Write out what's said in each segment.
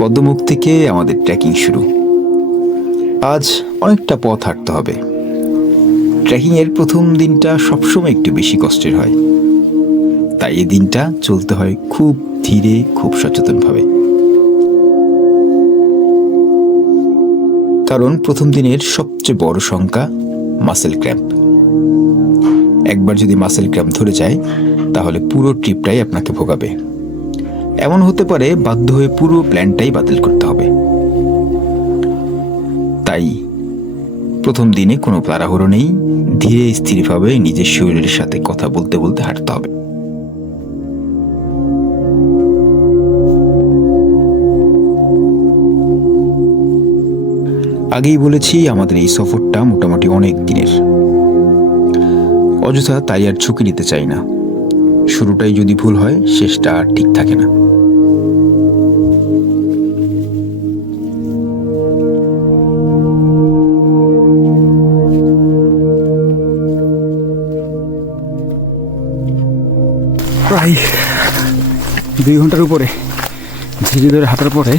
পদ্মমুখ থেকে আমাদের ট্রেকিং শুরু। আজ অনেকটা পথ হাঁটতে হবে। ট্রেকিংয়ের প্রথম দিনটা সবসময় একটু বেশি কষ্টের হয়, তাই এই দিনটা চলতে হয় খুব ধীরে, খুব সচেতনভাবে। কারণ প্রথম দিনের সবচেয়ে বড় শঙ্কা মাসেল ক্র্যাম্প। একবার যদি মাসেল ক্র্যাম্প ধরে যায় তাহলে পুরো ট্রিপটাই আপনাকে ভোগাবে। এমন হতে পারে বাধ্য হয়ে পুরো প্ল্যানটাই বাতিল করতে হবে। তাই প্রথম দিনে কোনো তাড়াহুড়ো নেই, ধীরে স্থিরভাবে নিজের শরীরের সাথে কথা বলতে বলতে হাঁটতে হবে। আগেই বলেছি আমাদের এই সফরটা মোটামুটি অনেক দিনের। অযথা তাই আর ঝুঁকি নিতে চাই না। শুরুটাই যদি ভুল হয় শেষটা আর ঠিক থাকে না। প্রায় 2 ঘন্টার উপরে ধীরে ধীরে হাঁটার পরে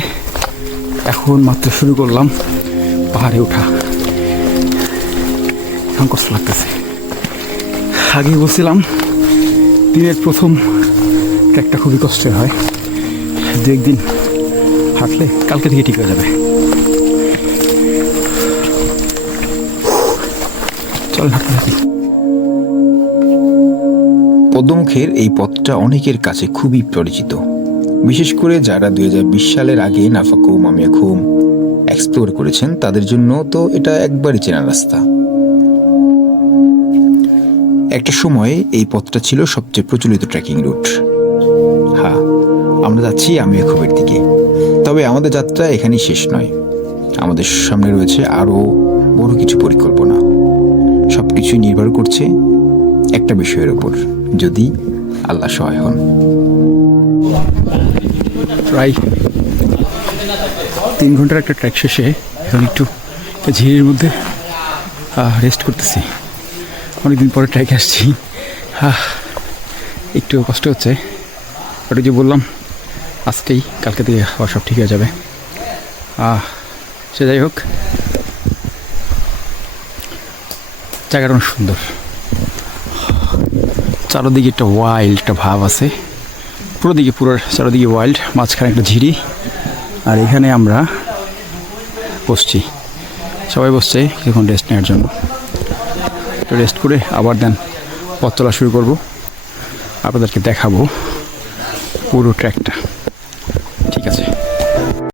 এখন মাত্র শুরু করলাম পাহাড়ে ওঠা। এখন কষ্ট লাগতেছে। আগেই বলছিলাম দিনের প্রথম ট্রেকটা খুবই কষ্টের হয়, 2-1 দিন হাঁটলে কালকে থেকে ঠিক হয়ে যাবে। চল হাঁটতে থাকি। পদ্মমুখের এই পথটা অনেকের কাছে খুবই পরিচিত, বিশেষ করে যারা 2020 সালের আগে নাফাকুম, আমিয়াখুম এক্সপ্লোর করেছেন তাদের জন্য তো এটা একবারই চেনা রাস্তা। একটা সময়ে এই পথটা ছিল সবচেয়ে প্রচলিত ট্রেকিং রুট। হ্যাঁ, আমরা যাচ্ছি আমিয়াখুমের দিকে। তবে আমাদের যাত্রা এখানেই শেষ নয়। আমাদের সামনে রয়েছে আরও বড় কিছু পরিকল্পনা। সবকিছুই নির্ভর করছে একটা বিষয়ের উপর, যদি আল্লাহ সহায় হন। প্রায় 3 ঘন্টার একটা ট্রেক শেষে এখন একটু ঝিরির মধ্যে রেস্ট করতেছি। অনেকদিন পরে ট্রেক আসছি, একটু কষ্ট হচ্ছে। ওটা যে বললাম আজকেই কালকে থেকে আবার সব ঠিক হয়ে যাবে। সে যাই হোক, জায়গাটা অনেক সুন্দর। চারোদিকে একটা ওয়াইল্ড একটা ভাব আছে, পুরো চারোদিকে ওয়াইল্ড, মাঝখানে একটা ঝিরি। আর এখানে আমরা বসছি, সবাই বসছে কিছুক্ষণ রেস্ট নেওয়ার জন্য। একটু রেস্ট করে আবার দেন পথ চলা শুরু করবো। আপনাদেরকে দেখাবো পুরো ট্র্যাকটা। ঠিক আছে।